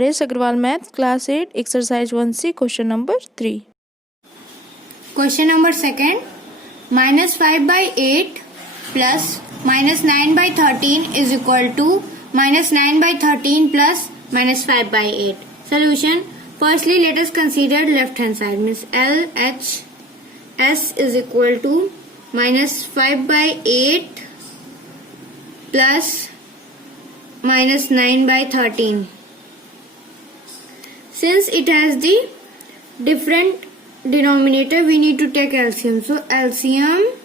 RS Agrawal Math Class 8 Exercise 1C Question number 3. Question number second. Minus 5 by 8 plus minus 9 by 13 is equal to minus 9 by 13 plus minus 5 by 8. Solution. Firstly, let us consider left hand side. Means LHS is equal to minus 5 by 8 plus minus 9 by 13. Since it has the different denominator, we need to take LCM. So LCM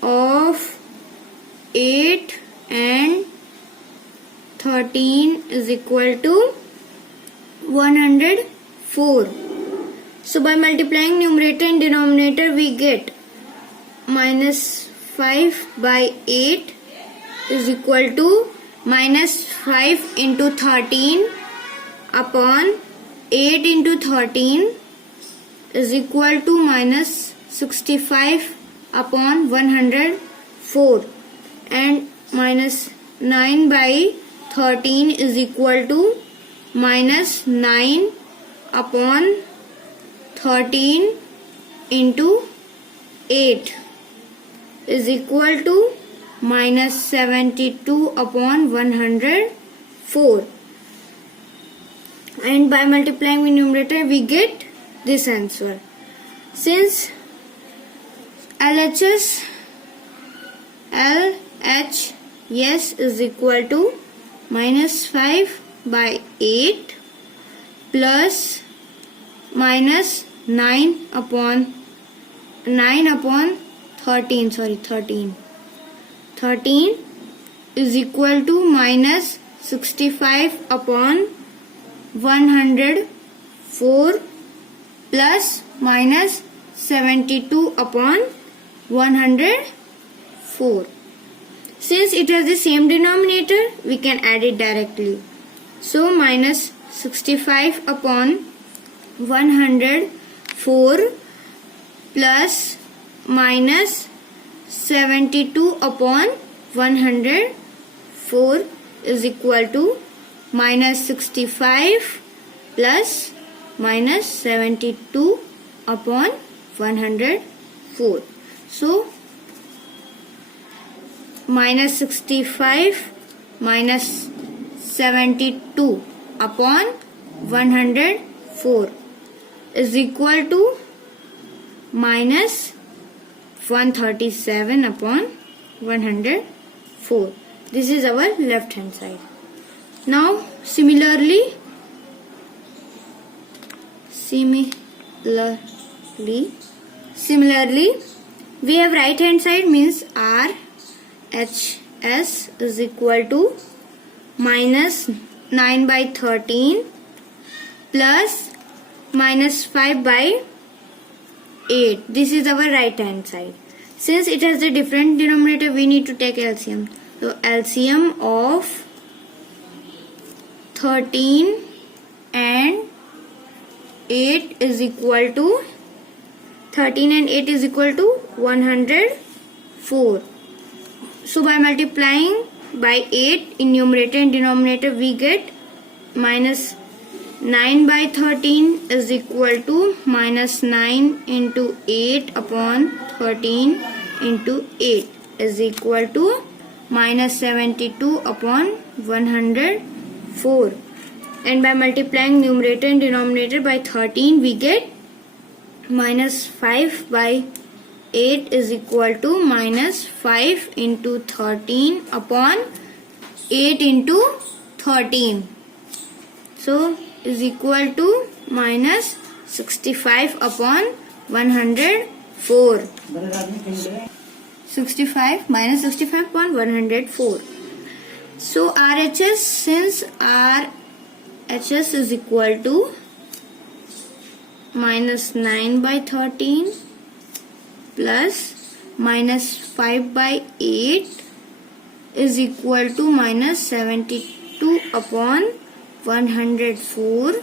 of 8 and 13 is equal to 104. So by multiplying numerator and denominator, we get minus 5 by 8 is equal to minus 5 into 13 upon 8 into 13 is equal to minus 65 upon 104, and minus 9 by 13 is equal to minus 9 upon 13 into 8 is equal to minus 72 upon 104, and by multiplying with numerator we get this answer. Since LHS is equal to minus 5 by 8 plus minus 9 upon 13 is equal to minus 65 upon 104 plus minus 72 upon 104. Since it has the same denominator, we can add it directly. So minus 65 upon 104 plus minus 72 upon 104 is equal to minus 65 plus minus 72 upon 104. So minus 65 minus 72 upon 104 is equal to minus 137 upon 104. This is our left hand side. Now similarly we have right hand side, means RHS is equal to minus 9 by 13 plus minus 5 by 8. This is our right hand side. Since it has the different denominator, we need to take LCM. So LCM of 13 and 8 is equal to 104. So by multiplying by 8 in numerator and denominator, we get minus 9 by 13 is equal to minus 9 into 8 upon 13 into 8 is equal to minus 72 upon 104. And by multiplying numerator and denominator by 13, we get minus 5 by 8 is equal to minus 5 into 13 upon 8 into 13. So is equal to minus 65 upon 104. 65 upon 104. So RHS, since RHS is equal to minus 9 by 13 plus minus 5 by 8 is equal to minus 72 upon 104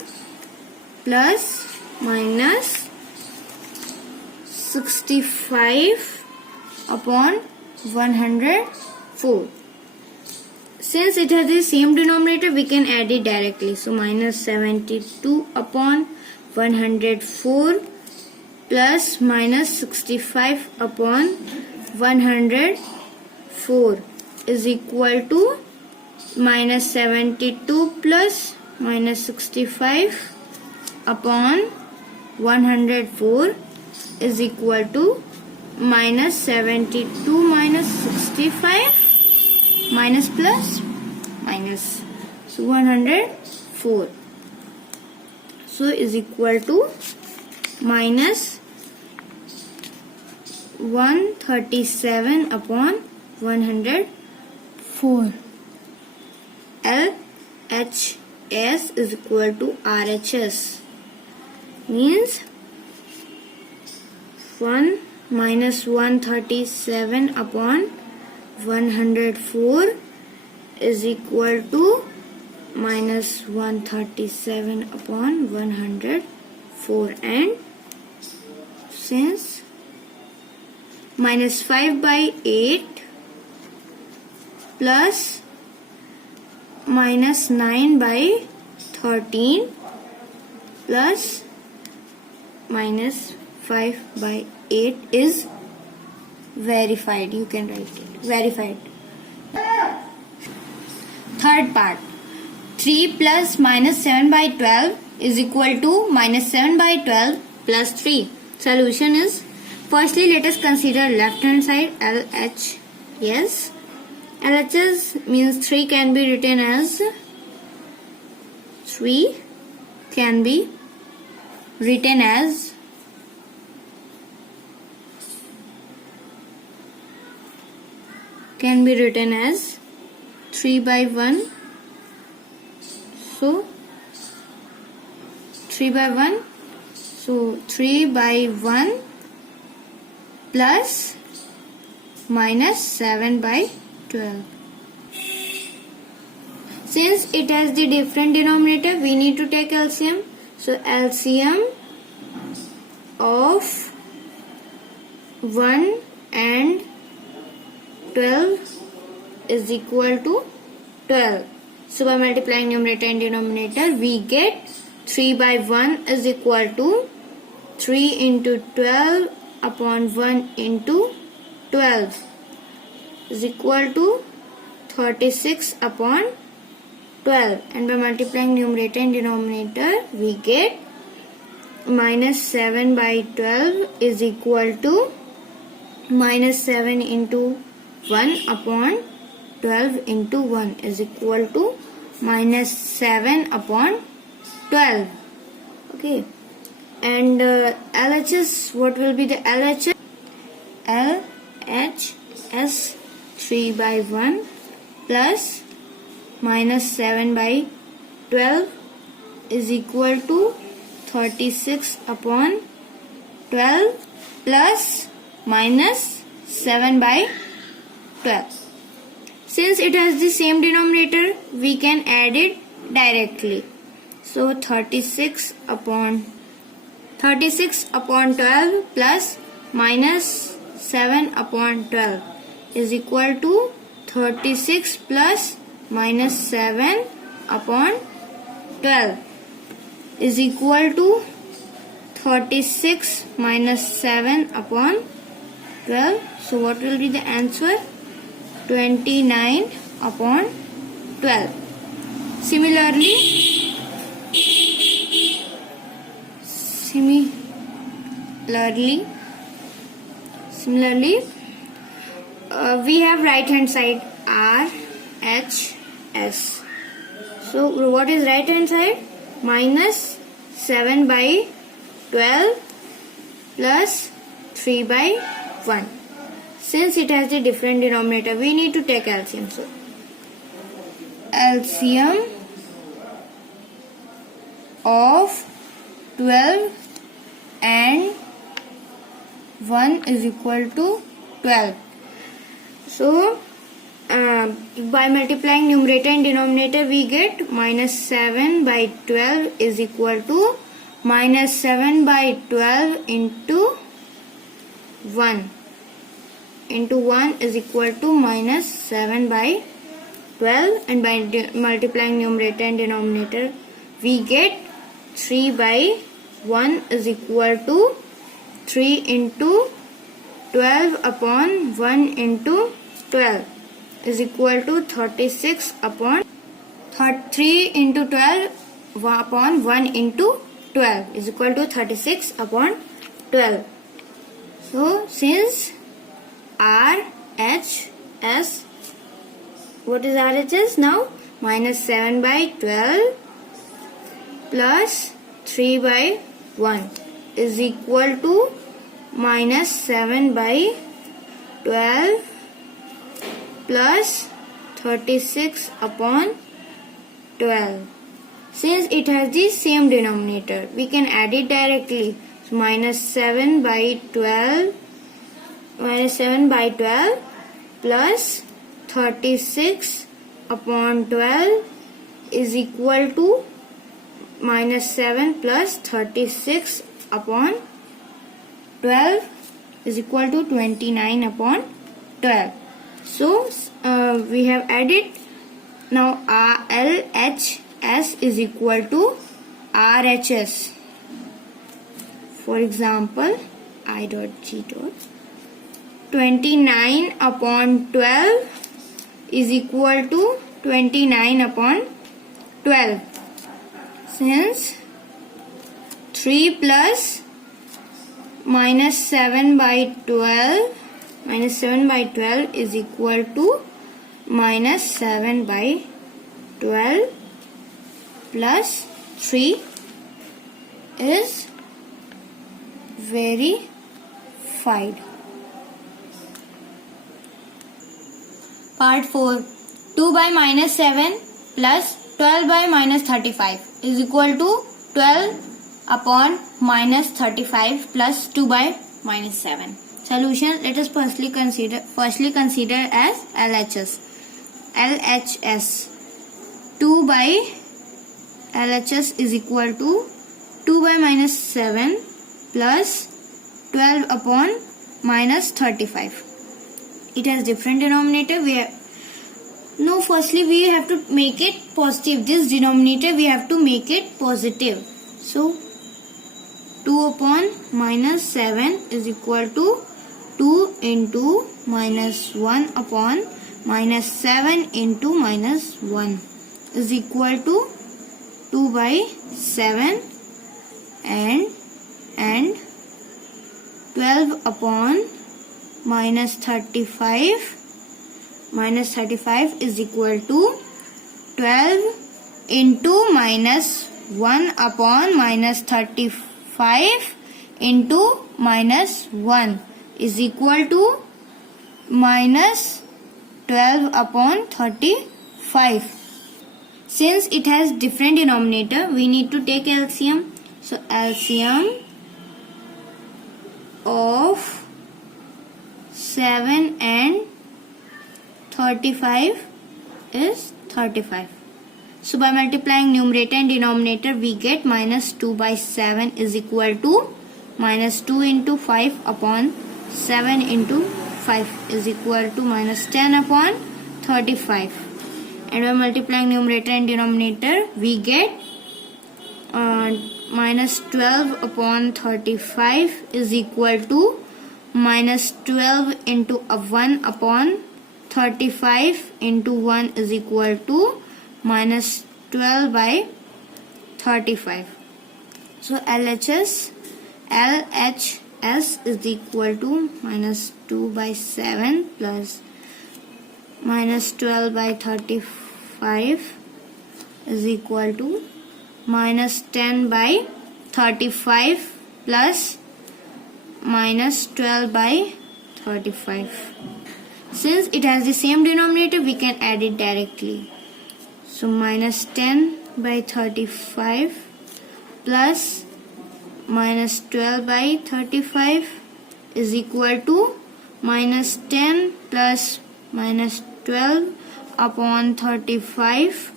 plus minus 65 upon 104. Since it has the same denominator, we can add it directly. So minus 72 upon 104 plus minus 65 upon 104 is equal to minus 72 plus minus 65 upon 104 is equal to minus 72 minus 65 minus plus minus, so 104, so is equal to minus 137 upon 104. LHS is equal to RHS, means 1 minus 137 upon 104 is equal to minus 137 upon 104, and since minus 5 by 8 plus minus 9 by 13 plus minus 5 by 8 is verified. You can write it. Verified. Third part. 3 plus minus 7 by 12 is equal to minus 7 by 12 plus 3. Solution is, firstly let us consider left hand side LH. Yes. LHS means 3 can be written as 3 can be written as 3 by 1. So 3 by 1. So 3 by 1 plus minus 7 by 12. Since it has the different denominator, we need to take LCM. So LCM of 1 and 12 is equal to 12. So by multiplying numerator and denominator, we get 3 by 1 is equal to 3 into 12 upon 1 into 12 is equal to 36 upon 12, and by multiplying numerator and denominator we get minus 7 by 12 is equal to minus 7 into 1 upon 12 into 1 is equal to minus 7 upon 12. Okay, and LHS, what will be the LHS? LHS 3 by 1 plus minus 7 by 12 is equal to 36 upon 12 plus minus 7 by 12. Since it has the same denominator, we can add it directly. So 36 upon 12 plus minus 7 upon 12 is equal to 36 plus minus 7 upon 12 is equal to 36 minus 7 upon 12. So what will be the answer? 29 upon 12. Similarly, we have right hand side RHS. So what is right hand side? Minus 7 by 12 plus 3 by 1. Since it has a different denominator, we need to take LCM. So LCM of 12 and 1 is equal to 12. So by multiplying numerator and denominator, we get minus 7 by 12 is equal to minus 7 by 12 into 1 is equal to minus 7 by 12, and by multiplying numerator and denominator we get 3 by 1 is equal to 3 into 12 upon 1 into 12 is equal to 36 upon 3 into 12 upon 1 into 12 is equal to 36 upon 12. So since RHS, what is RHS now? Minus 7 by 12 plus 3 by 1 is equal to minus 7 by 12 plus 36 upon 12. Since it has the same denominator, we can add it directly. So minus 7 by 12 plus 36 upon 12 is equal to minus 7 plus 36 upon 12 is equal to 29 upon 12. So we have added. Now LHS is equal to RHS. For example, I dot G dot 29 upon 12 is equal to 29 upon 12. Since 3 plus minus 7 by 12 is equal to minus 7 by 12 plus 3 is verified. Part 4. 2 by minus 7 plus 12 by minus 35 is equal to 12 upon minus 35 plus 2 by minus 7. Solution, let us firstly consider as LHS. LHS 2 by LHS is equal to 2 by minus 7 plus 12 upon minus 35. It has different denominator. Firstly we have to make it positive. This denominator we have to make it positive. So 2 upon minus 7 is equal to 2 into minus 1 upon minus 7 into minus 1 is equal to 2 by 7 and 12 upon minus 35 is equal to 12 into minus 1 upon minus 35 into minus 1 is equal to minus 12 upon 35. Since it has different denominator, we need to take LCM. So LCM of 7 and 35 is 35. So by multiplying numerator and denominator we get minus 2 by 7 is equal to minus 2 into 5 upon 7 into 5 is equal to minus 10 upon 35. And by multiplying numerator and denominator we get minus 12 upon 35 is equal to minus 12 into 1 upon 35 into 1 is equal to minus 12 by 35. So LHS is equal to minus 2 by 7 plus minus 12 by 35 is equal to minus 10 by 35 plus minus 12 by 35. Since it has the same denominator, we can add it directly. So minus 10 by 35 plus minus 12 by 35 is equal to minus 10 plus minus 12 upon 35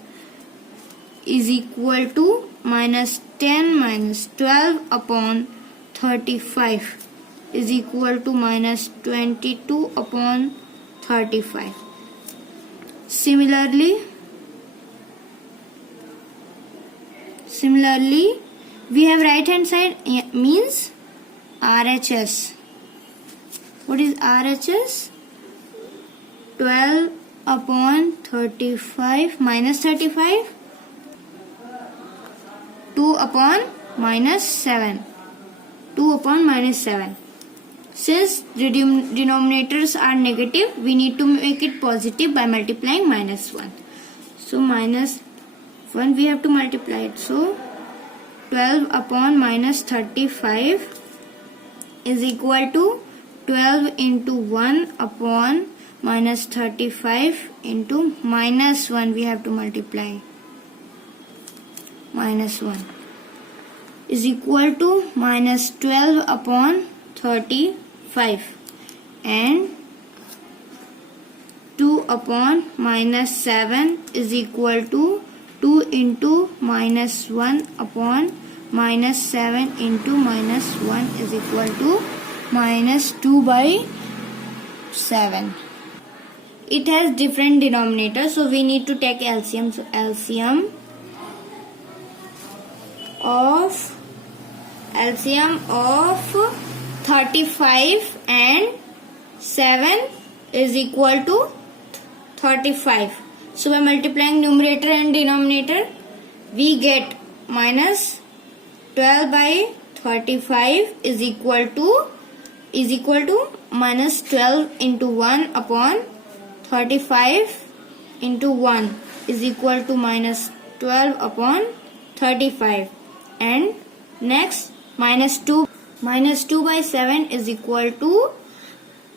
is equal to minus 10 minus 12 upon 35 is equal to minus 22 upon 35. Similarly, we have right hand side means RHS. What is RHS? 12 upon 35 minus 35, 2 upon minus 7. 2 upon minus 7. Since the denominators are negative, we need to make it positive by multiplying minus 1. So minus 1 we have to multiply it. So 12 upon minus 35 is equal to 12 into 1 upon minus 35 into minus 1 we have to multiply. Minus 1 is equal to minus 12 upon 35 and 2 upon minus 7 is equal to 2 into minus 1 upon minus 7 into minus 1 is equal to minus 2 by 7. It has different denominators, so we need to take LCM. So LCM of 35 and 7 is equal to 35. So by multiplying numerator and denominator, we get minus 12 by 35 is equal to minus 12 into 1 upon 35 into 1 is equal to minus 12 upon 35. And next minus 2 by 7 is equal to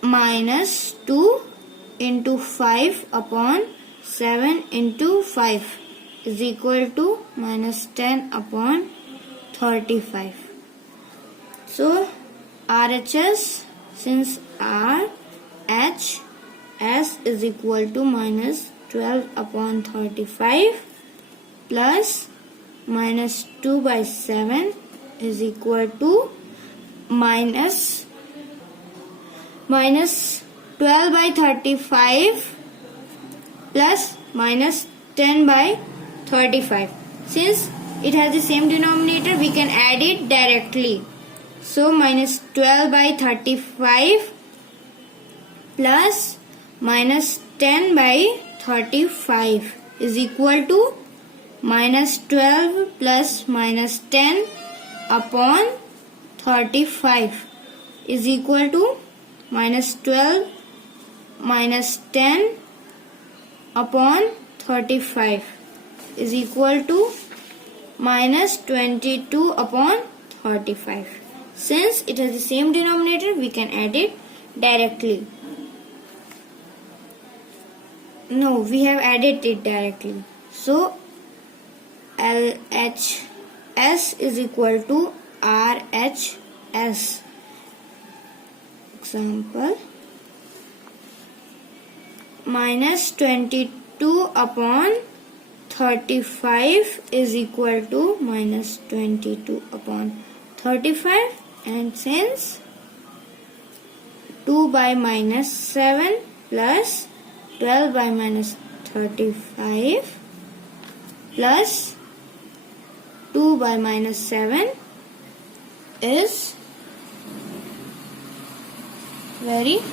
minus 2 into 5 upon 7 into 5 is equal to minus 10 upon 35. So RHS, since RHS is equal to minus 12 upon 35 plus minus 2 by 7 is equal to minus 12 by 35 plus minus 10 by 35. Since it has the same denominator, we can add it directly. So minus 12 by 35 plus minus 10 by 35 is equal to minus 12 plus minus 10 upon 35 is equal to minus 12 minus 10 upon 35 is equal to minus 22 upon 35. Since it has the same denominator, we can add it directly. No, we have added it directly. So LHS is equal to RHS. Example, minus 22 upon 35 is equal to minus 22 upon 35, and since 2 by minus 7 plus 12 by minus 35 plus 2 by minus 7 is verified.